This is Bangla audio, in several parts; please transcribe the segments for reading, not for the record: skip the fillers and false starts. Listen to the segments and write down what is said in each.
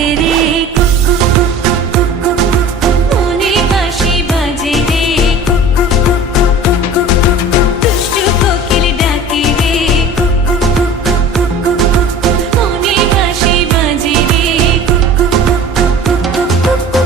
ডাকে রে কুকু কুকু কুকু কুকু মনে বাঁশি বাজে রে কুকু কুকু কুকু কুকু দুষ্টু কোকিল ডাকে রে কুকু কুকু কুকু কুকু মনে বাঁশি বাজে রে কুকু কুকু কুকু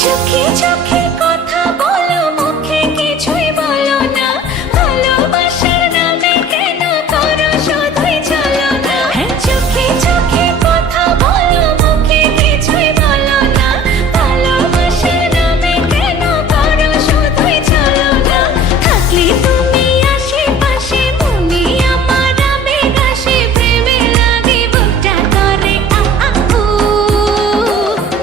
চোখে চোখে কথা বলো মুখে কিছুই বলো না ভালোবাসার নামে কেন করো শুধুই চলো না চোখে চোখে কথা বলো মুখে কিছুই বলো না ভালোবাসার নামে কেন করো শুধুই চলো না থাকলে তুমি আশেপাশে মনে আমার আবেগ আসে প্রেমে লাগে বুকটা করে আ আ উ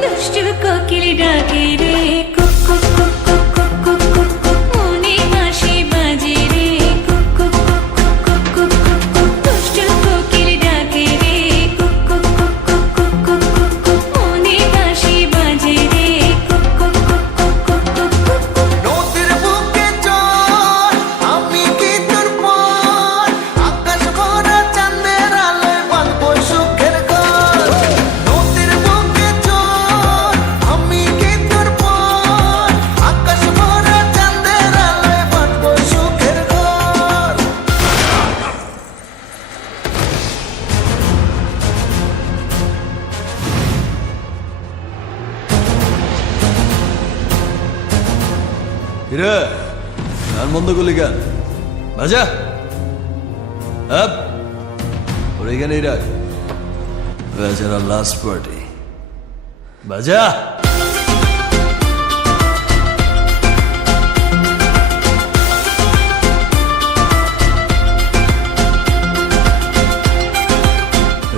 দুষ্টু কোকিল ডাকে রে কুকু কুকু কুকু কুকু মনে বাঁশি বাজে রে কুকু কুকু কুকু কুকু দুষ্টু কোকিল ডাকে রে কুকু কুকু কুকু কুকু মনে বাঁশি বাজে রে কুকু কুকু কুকু কুকু নদীর বুকে চল আমি কি তোর পর আকাশ ভরা চাঁদের আলোয় বাঁধবো সুখের ঘর নদীর বুকে চল আমি কি তোর পর আকাশ ভরা চাঁদের আলোয় বাঁধবো সুখের ঘর কিরে গান বন্ধ করলি গান বাজা আপ ওর এখানেই রাখ বেচারা লাস্ট পার্টি বাজা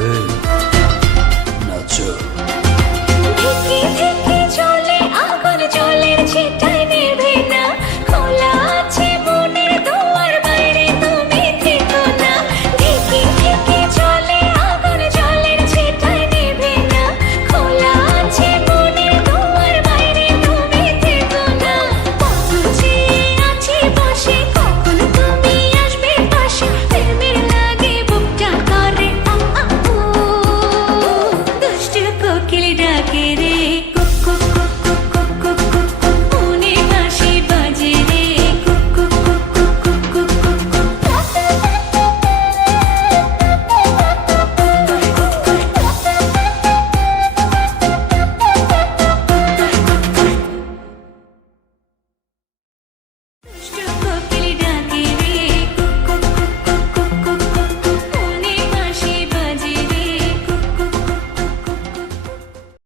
এই, নাচো থেকে থেকে চলে আগুন জলের ছিটায় নেভে না খোলা আছে মনের দুয়ার বাইরে তুমি থেকো না থেকে থেকে চলে আগুন জলের ছিটায় নেভে না খোলা আছে মনের দুয়ার বাইরে তুমি থেকো না বুঝে আছি বসে কখন তুমি আসবে পাশে প্রেমের লাগে বুকটা করে আ আ উ দুষ্টু কোকিল ডাকে রে